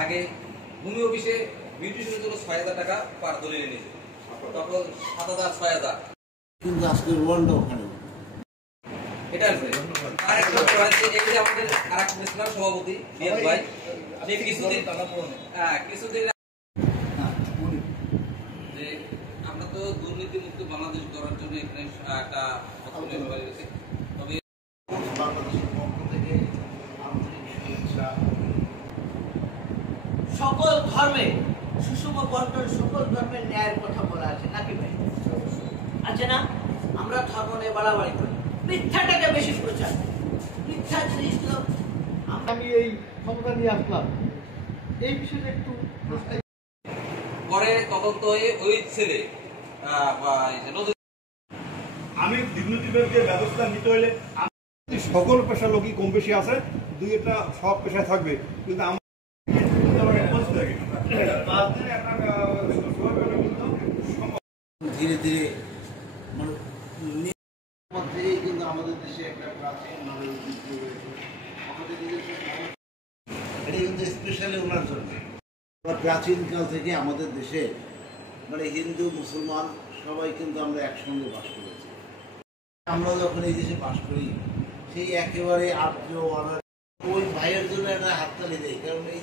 আগে ভূমি অফিসে বিউটিশিয়ানের জন্য ৬,০০০ টাকা পার দলিলে নিয়েছে, তখন ৭,০০০ ৬,০০০, কিন্তু আজকে ওয়ার্ল্ড ওখানে এটা আছে। আর একটা রয়েছে এই যে আমাদের আরেক মিসলাম সভাপতি বিএম ভাই, যে কিছুদিন যে আমরা তো দুর্নীতি মুক্ত বাংলাদেশ গড়ার জন্য এখানে একটা রয়েছে। তবে বাংলাদেশের পক্ষ থেকে আন্তরিক শুভেচ্ছা। সকল ধর্মে সুষম বন্টন, সকল ধর্মের ন্যায়ের কথা বলা আছে নাকি ভাই? আছে না? আমরা ধর্ম নিয়ে বাড়াবাড়ি করি, মিথ্যাটাকে বেশি প্রচার, মিথ্যা জিনিসগুলো। আমি এই ক্ষমতা নিয়ে আসলাম, এই বিষয়ে একটু পরে তদন্ত হয়ে ওই ছেলে আমি দুর্নীতির বিরুদ্ধে ব্যবস্থা নিতে হলে সকল পেশার লোকই কম বেশি আছে, দুই একটা সব পেশায় থাকবে, কিন্তু ধীরে ধীরে মধ্যেই কিন্তু আমাদের দেশে একটা প্রাচীন মানের ঐতিহ্য রয়েছে। আমাদের নিজস্ব এটা কিন্তু স্পেশালি ওনার জন্য। প্রাচীনকাল থেকে আমাদের দেশে মানে হিন্দু মুসলমান সবাই কিন্তু আমরা একসঙ্গে বাস করেছি। আমরা যখন এই দেশে বাস করি সেই একেবারে আর্য ওই ভাইয়ের জন্য একটা হাততালি দেয়, কারণ এই